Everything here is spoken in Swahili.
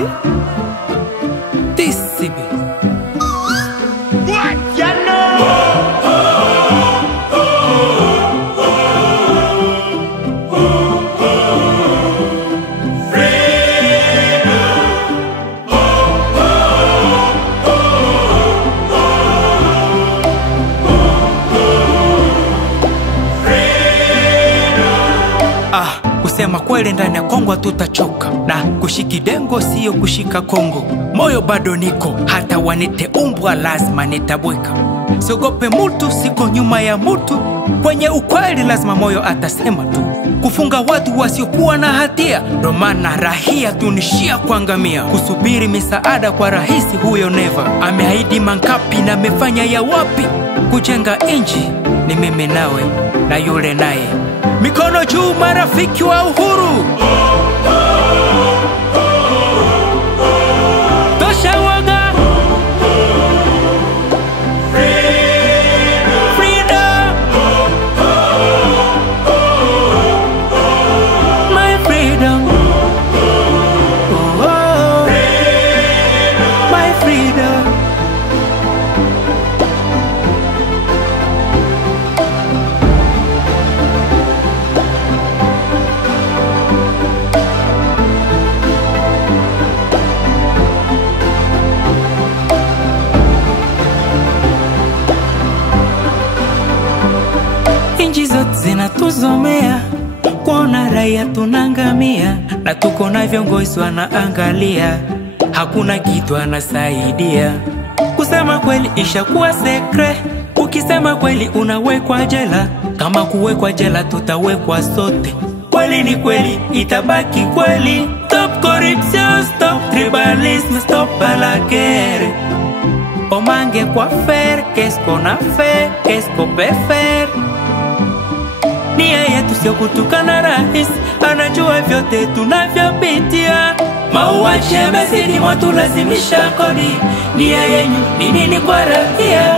see? TCB. What? You know? Kusema kweli ndani ya Kongo tutachoka, na kushiki dengo siyo kushika Kongo. Moyo bado niko, hata wanite umbwa lazima nitabweka. Siogope mutu, siko nyuma ya mutu. Kwenye ukweli lazima moyo atasema tu. Kufunga watu wasiokuwa na hatia, ndo maana rahia tunishia kuangamia. Kusubiri misaada kwa rahisi huyo never. Ameahidi mangapi na amefanya ya wapi? Kujenga inchi ni mimi nawe na yule naye. Mikono juu marafiki wa uhuru. Tosha waga. Freedom. My freedom. Oh, my freedom. Inchi zote zinatuzomea, kuona raia tunangamia, na tuko na viongozi wanaangalia, hakuna kitu anasaidia. Kusema kweli ishakuwa sekre, ukisema kweli unawekwa jela. Kama kuwekwa jela tutawekwa sote. Kweli ni kweli, itabaki kweli. Stop corruption, stop tribalisme, stop la guerre. Omange kwa faire, qu'est-ce qu'on a fait, qu'est-ce qu'on peut faire? Nia yetu sio kutukana rais, anajua vyote tunavyopitia. Mauaji yamezidi, mwatulazimisha kodi. Nia yenyu ni nini kwa raia?